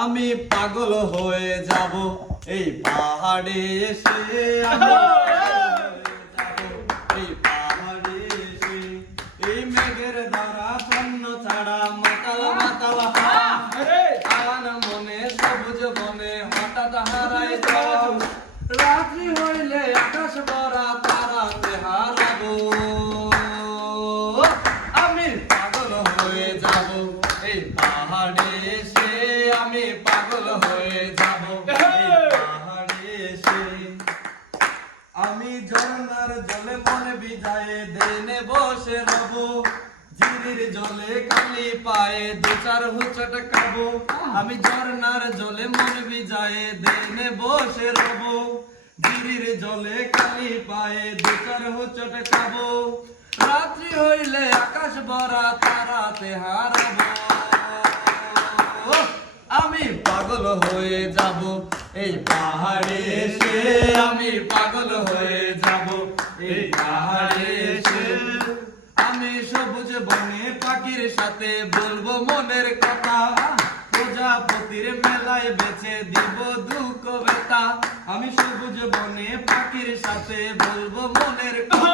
আমি পাগল হয়ে যাব এই পাহাড়ে এসে, আমি এই পাহাড়ে এসে, এই মেঘের দ্বারা শূন্য ছাড়া মাতাল মাতাল আন মনে সবুজ বনে হঠাৎ হারাই যাও, রাত্রি হইলে আকাশ ভরা তারাতে হারাবো। আমি পাগল হয়ে যাব এই পাহাড়ে এসে, আমি পাগল হয়ে যাব এই পাহাড়ে এসে। আমি ঝর্ণার জলে মনে ভিজায়ে দেনে বসে রব, ঝিরির জলে কালি পায়ে দু চার হুচট খাবো। আমি ঝর্ণার জলে মনে ভিজায়ে দেনে বসে রব, ঝিরির জলে কালি পায়ে দু চার হুচট খাবো, রাত্রি হইলে আকাশ ভরা তারাতে হারাবো। আমি পাগল হয়ে যাব এই পাহাড়ে এসে, আমি পাগল হয়ে যাব এই পাহাড়ে এসে। আমি সবুজ বনে পাখির সাথে বলবো মনের কথা, প্রজাপতির মেলায় বেছে দিব দুঃখ ব্যথা। আমি সবুজ বনে পাখির সাথে বলবো মনের কথা,